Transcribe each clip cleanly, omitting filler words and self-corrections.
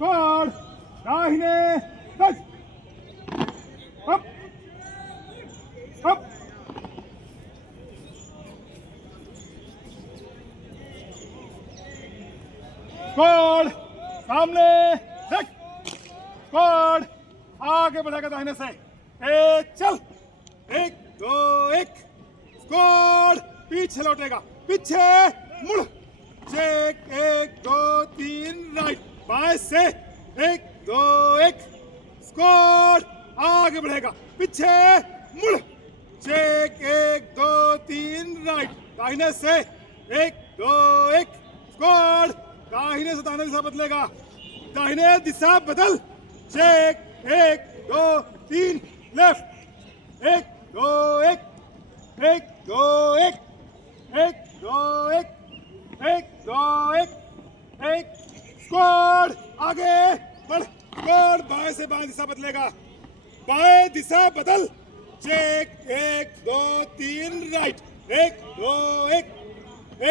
Squad दाहिने touch up up squad सामने देख स्क्वाड आगे बढ़ेगा दाहिने से चल 1 2 1 स्क्वाड पीछे लौटेगा पीछे मुड़ चेक 1 2 3 राइट बाएं से 1 2 1 स्क्वाड आगे बढ़ेगा पीछे मुड़ चेक 1 2 3 राइट दाहिने से 1 2 1 स्क्वाड दाहिने से दाहिने दिशा बदलेगा दाहिने दिशा बदल चेक 1 2 3 लेफ्ट 1 2 1 1 2 1 1 2 1 1 2 1 1 स्क्वाड आगे बढ़ स्क्वाड बाएं से बाएं दिशा बदलेगा बाएं दिशा बदल चेक 1 2 3 राइट 1 2 1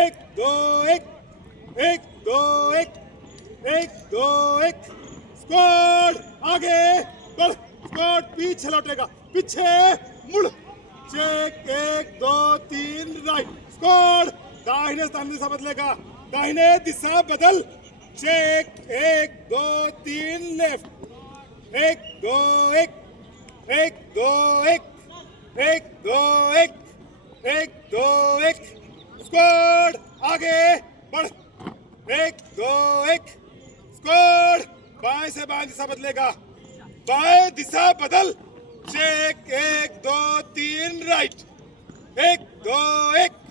1 2 1 1 2 1 1 2 1 स्क्वाड आगे बढ़ स्क्वाड पीछे लौटेगा पीछे मुड़ चेक 1 2 3 राइट स्क्वाड दाहिने से दाहिने दिशा बदलेगा दाहिने दिशा बदल चेक 1 2 3 लेफ्ट 1 2 1 1 2 1 1 2 1 1 2 1 स्क्वाड आगे बढ़ 1 2 1 स्क्वाड बाएं से बाएं दिशा बदलेगा बाएं दिशा बदल चेक 1 2 3 राइट 1 2 1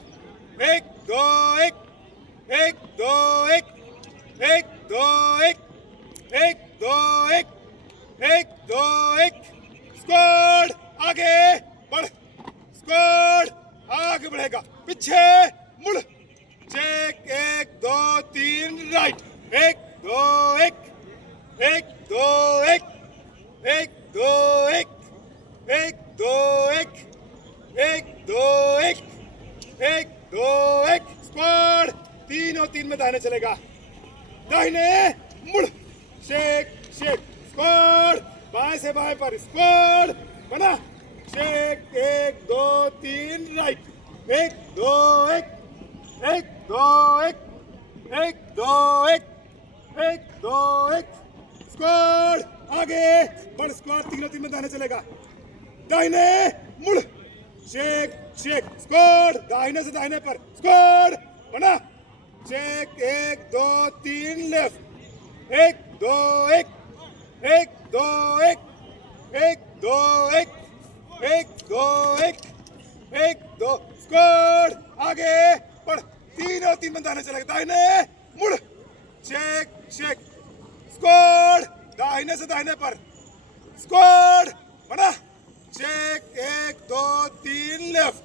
1 2 1 1 2 1 1 2 1 1 2 1 1 2 1 स्क्वाड आगे बढ़ स्क्वाड आगे बढ़ेगा पीछे मुड़ चेक 1 2 3 राइट 1 2 1 1 2 1 1 2 1 1 2 1 1 2 1 1 2 1 स्क्वाड 3 और 3 में दाहिने चलेगा दाहिने मुड़ शेक शेक स्क्वाड बाएं से बाएं पर स्क्वाड बना शेक 1 2 3 राइट 1 2 1 1 2 1 1 2 1 1 2 1 स्क्वाड आगे बढ़ स्क्वाड 3 और 3 में दाहिने चलेगा दाहिने मुड़ शेक शेक स्क्वाड दाहिने से दाहिने पर स्क्वाड बना चेक 1 2 3 लेफ्ट 1 2 1 1 2 1 1 2 1 1 2 1 1 2 स्क्वाड आगे बढ़ 3 और 3 में दाहिने चलेगा दाहिने मुड़ चेक शेक स्क्वाड दाहिने से दाहिने पर स्क्वाड बना चेक 1 2 3 लेफ्ट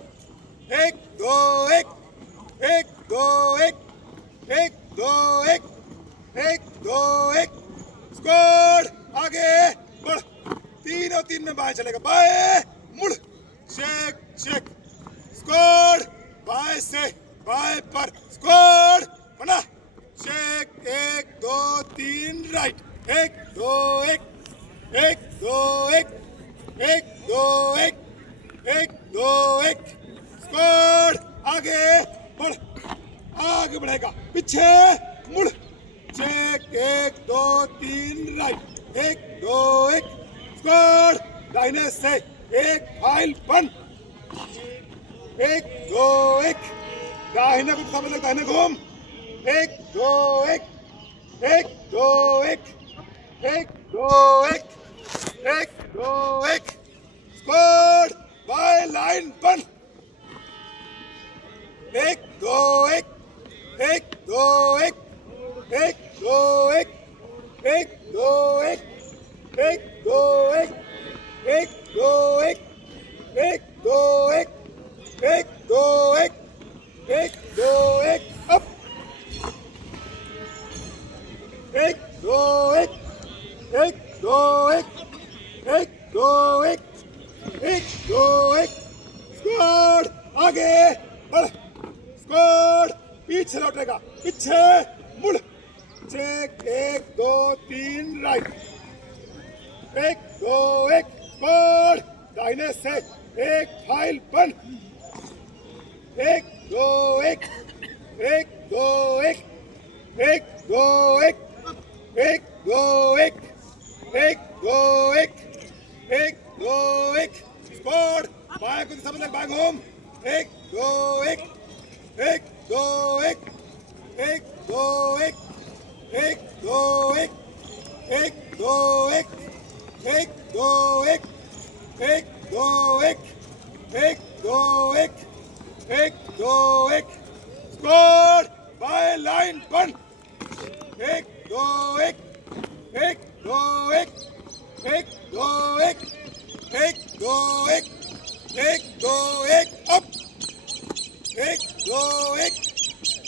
1 2 1 1 2 1 1 2 1 1 2 1 स्क्वाड आगे बढ़ 3 और 3 में बाएं चलेगा बाएं मुड़ चेक चेक स्क्वाड बाएं से बाएं पर स्क्वाड बना चेक 1 2 3 राइट 1 2 1 1 2 1 1 2 1 1 2 1 स्क्वाड आगे बढ़ आगे बढ़ेगा पीछे मुड़ चेक 1 2 3 राइट 1 2 1 स्क्वाड दाहिने से एक फाइल बंद 1 2 1 दाहिने को बदले दाहिने घूम 1 2 1 1 2 1 1 2 1 1 2 1 स्क्वाड बाय लाइन बंद 1 2 1 1 2 1 1 2 1 1 2 1 1 2 1 1 2 1 1 2 1 1 2 1 1 2 1 अप 1 2 1 1 2 1 1 2 1 1 2 1 स्क्वाड आगे बढ़ स्क्वाड पीछे लौटेगा पीछे मुड़ चेक 1 2 3 राइट, 1 2 1 स्क्वाड, दाहिने से एक फाइल बंद, 1 2 1 1 2 1 1 2 1 1 2 1 1 2 1 1 2 1 स्क्वाड, बाएं को दिशा बदल, back home, 1 2 1 1 2 1 1 2 1 1 2 1 1 2 1 1 2 1 1 2 1 1 2 1 1 2 1 score, by line बंद, 1 2 1 1 2 1 1 2 1 1 2 1 1 2 1 अप, 1 2 1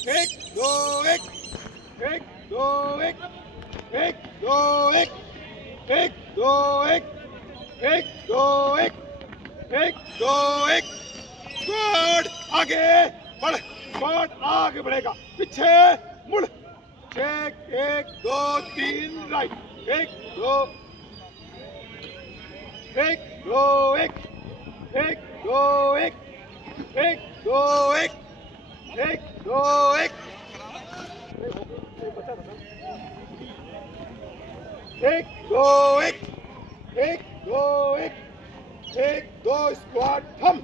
1 2 1 1 2 1 1 2 1 1 2 1 1 2 1 1 2 1 स्क्वाड, आगे बढ़, स्क्वाड आगे बढ़ेगा, पीछे मुड़, चेक, 1 2 3 राइट, 1 2 1 2 1 1 2 1 1 2 1 1 2 1 1 2 1 1 2 1 1 2 स्क्वाड थम।